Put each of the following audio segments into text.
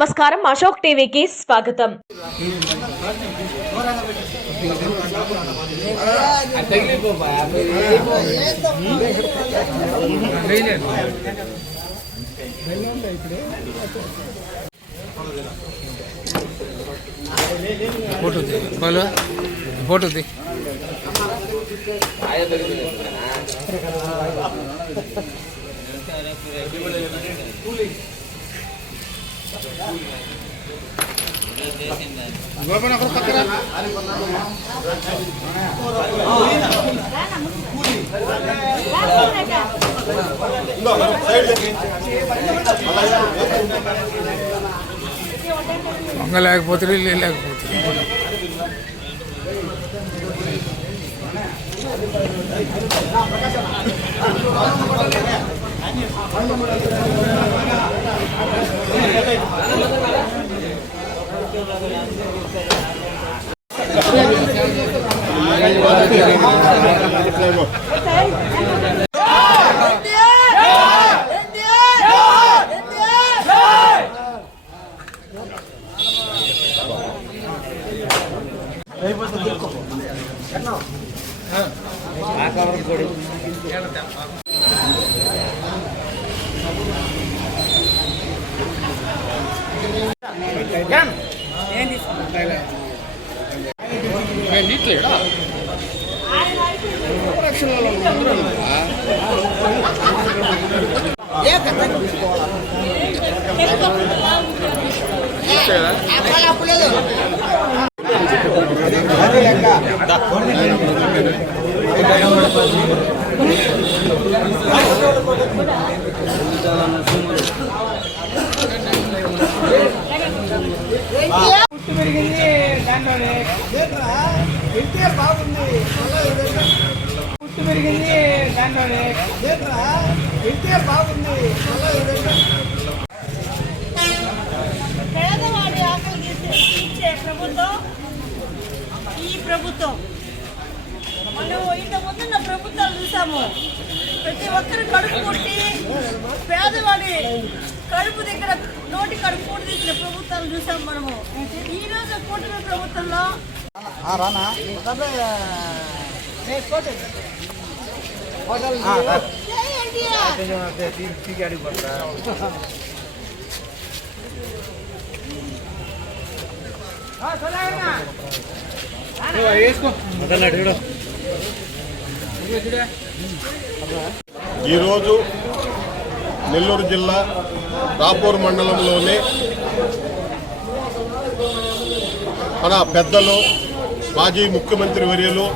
నమస్కారం, అశోక్ టీవీకి స్వాగతం. फोटो दे లేకపోతే పేదవాడి ఆకలి తీర్చే ప్రభుత్వం ఈ ప్రభుత్వం. మనం ఇంత ముందున్న ప్రభుత్వాలు చూసాము. ప్రతి ఒక్కరు కడుపు కొట్టి పేదవాడి కడుపు దగ్గర నోటి కడుపు కూడా తీసిన ప్రభుత్వాలు చూసాము మనము. ఈ రోజు కూటమి ప్రభుత్వంలో ఈరోజు నెల్లూరు జిల్లా రాపూర్ మండలంలోనే మన పెద్దలు మాజీ ముఖ్యమంత్రి వర్యులు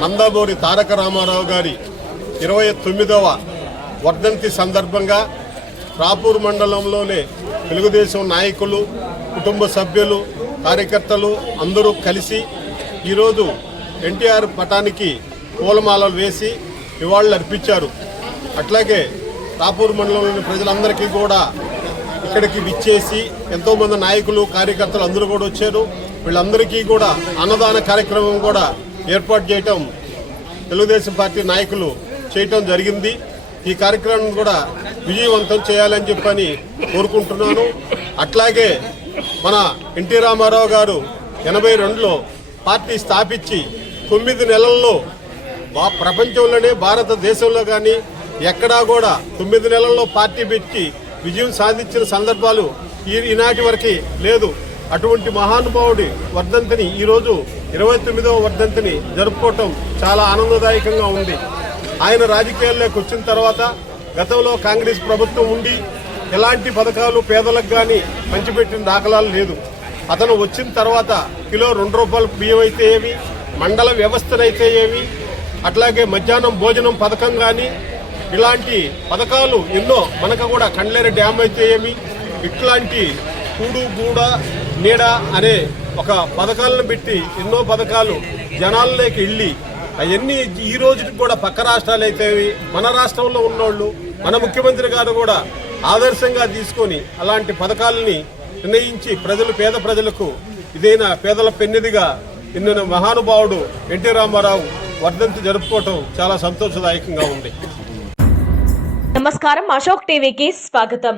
నందమూరి తారక రామారావు గారి 29వ వర్ధంతి సందర్భంగా రాపూర్ మండలంలోనే తెలుగుదేశం నాయకులు, కుటుంబ సభ్యులు, కార్యకర్తలు అందరూ కలిసి ఈరోజు ఎన్టీఆర్ పటానికి పూలమాలలు వేసి నివాళులు అర్పించారు. అట్లాగే రాపూర్ మండలంలోని ప్రజలందరికీ కూడా ఇక్కడికి విచ్చేసి ఎంతోమంది నాయకులు, కార్యకర్తలు అందరూ కూడా వచ్చారు. వీళ్ళందరికీ కూడా అన్నదాన కార్యక్రమం కూడా ఏర్పాటు చేయటం తెలుగుదేశం పార్టీ నాయకులు చేయటం జరిగింది. ఈ కార్యక్రమం కూడా విజయవంతం చేయాలని చెప్పని కోరుకుంటున్నాను. అట్లాగే మన ఎన్టీ రామారావు గారు 82లో పార్టీ స్థాపించి 9 నెలల్లో ప్రపంచంలోనే భారతదేశంలో కానీ ఎక్కడా కూడా 9 నెలల్లో పార్టీ పెట్టి విజయం సాధించిన సందర్భాలు ఈనాటి వరకు లేదు. అటువంటి మహానుభావుడి వర్ధంతిని ఈరోజు 29వ వర్ధంతిని జరుపుకోవటం చాలా ఆనందదాయకంగా ఉంది. ఆయన రాజకీయాల్లోకి వచ్చిన తర్వాత గతంలో కాంగ్రెస్ ప్రభుత్వం ఉండి ఎలాంటి పథకాలు పేదలకు కానీ పంచిపెట్టిన దాఖలాలు లేదు. అతను వచ్చిన తర్వాత కిలో 2 రూపాయలు బియ్యం అయితే ఏమి, మండల వ్యవస్థనైతే ఏమి, అట్లాగే మధ్యాహ్నం భోజనం పథకం కానీ ఇలాంటి పథకాలు ఎన్నో, మనకు కూడా కండ్లేరు డ్యామ్ అయితే ఏమి, ఇట్లాంటి కూడు గూడ నీడ అనే ఒక పథకాలను పెట్టి ఎన్నో పథకాలు జనాల్లోకి వెళ్ళి అవన్నీ ఈ రోజుకి కూడా పక్క రాష్ట్రాలు అయితే మన రాష్ట్రంలో ఉన్నోళ్ళు, మన ముఖ్యమంత్రి గారు కూడా ఆదర్శంగా తీసుకొని అలాంటి పథకాలని నిర్ణయించి పేద ప్రజలకు ఇదైనా పేదల పెన్నిదిగా ఎన్నో మహానుభావుడు ఎన్టీ రామారావు వర్ధంతి జరుపుకోవటం చాలా సంతోషదాయకంగా ఉంది. నమస్కారం, అశోక్ టీవీకి స్వాగతం.